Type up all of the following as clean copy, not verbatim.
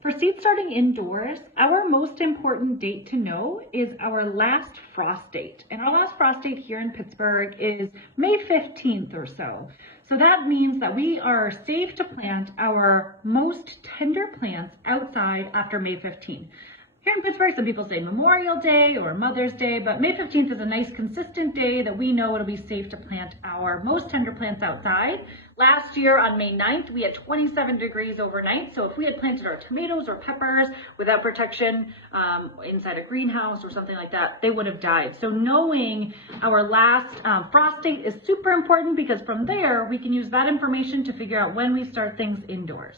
For seed starting indoors, our most important date to know is our last frost date. And our last frost date here in Pittsburgh is May 15th or so. So that means that we are safe to plant our most tender plants outside after May 15th. Here in Pittsburgh, some people say Memorial Day or Mother's Day, but May 15th is a nice consistent day that we know it'll be safe to plant our most tender plants outside. Last year on May 9th, we had 27 degrees overnight. So if we had planted our tomatoes or peppers without protection inside a greenhouse or something like that, they would have died. So knowing our last frost date is super important because from there, we can use that information to figure out when we start things indoors.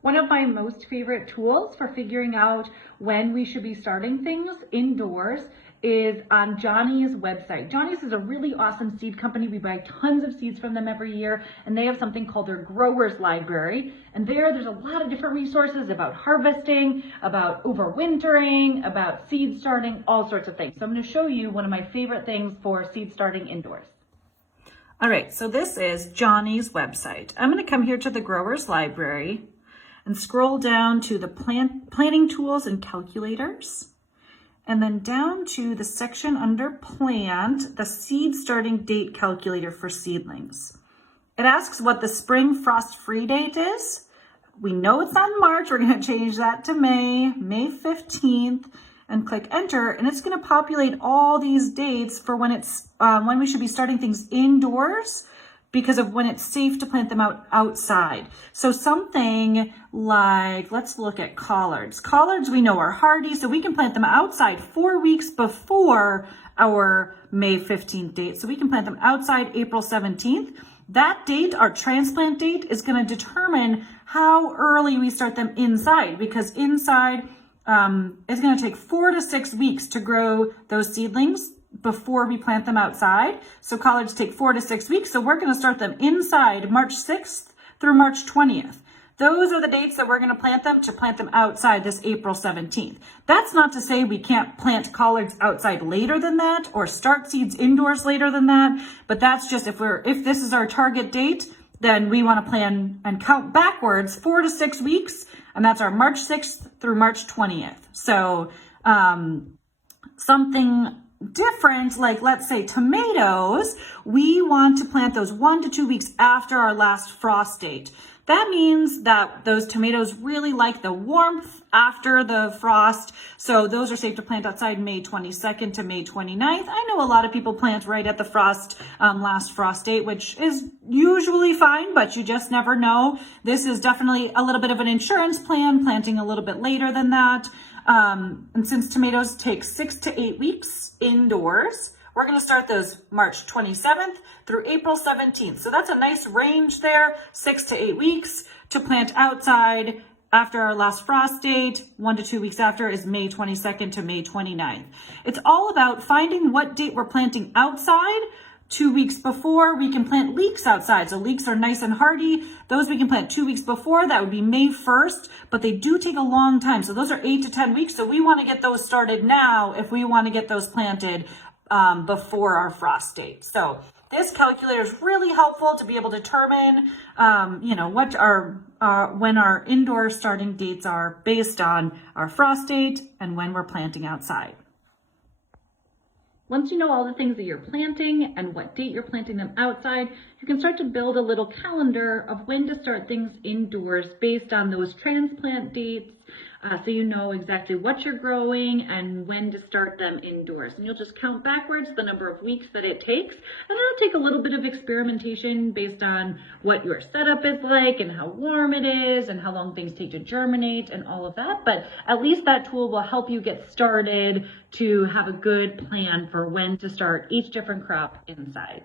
One of my most favorite tools for figuring out when we should be starting things indoors is on Johnny's website. Johnny's is a really awesome seed company. We buy tons of seeds from them every year, and they have something called their Growers Library. And there's a lot of different resources about harvesting, about overwintering, about seed starting, all sorts of things. So I'm going to show you one of my favorite things for seed starting indoors. All right, so this is Johnny's website. I'm going to come here to the Growers Library and scroll down to the planting tools and calculators, and then down to the section under plant, the seed starting date calculator for seedlings. It asks what the spring frost free date is. We know it's not in March. We're going to change that to May 15th, and click enter, and it's going to populate all these dates for when we should be starting things indoors, because of when it's safe to plant them outside. So something like, let's look at collards. Collards we know are hardy, so we can plant them outside 4 weeks before our May 15th date. So we can plant them outside April 17th. That date, our transplant date, is gonna determine how early we start them inside, because inside it's gonna take 4 to 6 weeks to grow those seedlings before we plant them outside. So collards take 4 to 6 weeks. So we're going to start them inside March 6th through March 20th. Those are the dates that we're going to plant them outside this April 17th. That's not to say we can't plant collards outside later than that or start seeds indoors later than that, but that's just if this is our target date, then we want to plan and count backwards 4 to 6 weeks, and that's our March 6th through March 20th. So something different, like let's say tomatoes, we want to plant those 1 to 2 weeks after our last frost date. That means that those tomatoes really like the warmth after the frost. So those are safe to plant outside May 22nd to May 29th. I know a lot of people plant right at the last frost date, which is usually fine, but you just never know. This is definitely a little bit of an insurance plan, planting a little bit later than that. And since tomatoes take 6 to 8 weeks indoors, we're going to start those March 27th through April 17th. So that's a nice range there, 6 to 8 weeks to plant outside after our last frost date. 1 to 2 weeks after is May 22nd to May 29th. It's all about finding what date we're planting outside. 2 weeks before, we can plant leeks outside. So leeks are nice and hardy. Those we can plant 2 weeks before. That would be May 1st, but they do take a long time. So those are 8 to 10 weeks. So we want to get those started now if we want to get those planted before our frost date. So this calculator is really helpful to be able to determine, what when our indoor starting dates are based on our frost date and when we're planting outside. Once you know all the things that you're planting and what date you're planting them outside, you can start to build a little calendar of when to start things indoors based on those transplant dates, so you know exactly what you're growing and when to start them indoors. And you'll just count backwards the number of weeks that it takes, and it'll take a little bit of experimentation based on what your setup is like and how warm it is and how long things take to germinate and all of that. But at least that tool will help you get started to have a good plan for when to start each different crop inside.